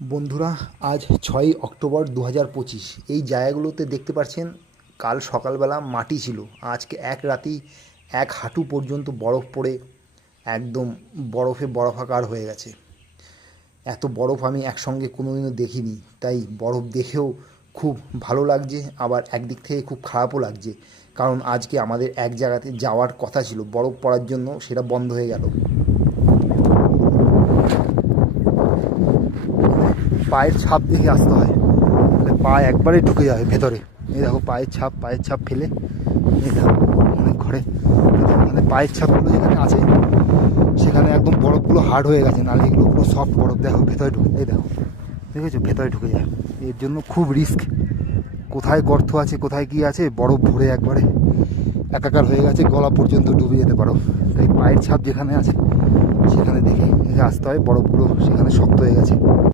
বন্ধুরা, আজ 6ই অক্টোবর 2025। এই জায়গাগুলোতে দেখতে পাচ্ছেন কাল সকালবেলা মাটি ছিল, আজকে এক রাতেই এক হাঁটু পর্যন্ত বরফ পড়ে একদম বরফাকার হয়ে গেছে। এত বরফ আমি একসঙ্গে কোনোদিনও দেখিনি, তাই বরফ দেখেও খুব ভালো লাগছে, আবার একদিক থেকে খুব খারাপও লাগছে। কারণ আজকে আমাদের এক জায়গাতে যাওয়ার কথা ছিল বরফ পড়ার জন্য, সেটা বন্ধ হয়ে গেল। পায়ের ছাপ দেখে আসতে হয়, তাহলে পা একবারে ঢুকে যাবে ভেতরে। এই দেখো পায়ের ছাপ ফেলে, এই দেখো অনেক ঘরে মানে পায়ের ছাপগুলো যেখানে আছে সেখানে একদম বরফগুলো হার্ড হয়ে গেছে, নাহলে এগুলো পুরো সফট বরফ। দেখো ভেতরে ঢুকে, এই দেখো দেখেছো ভেতরে ঢুকে যায়। এর জন্য খুব রিস্ক, কোথায় গর্ত আছে কোথায় কী আছে, বরফ ভরে একবারে একাকার হয়ে গেছে, গলা পর্যন্ত ডুবে যেতে পারো। তাই পায়ের ছাপ যেখানে আছে সেখানে দেখে আসতে হয়, বরফগুলো সেখানে শক্ত হয়ে গেছে।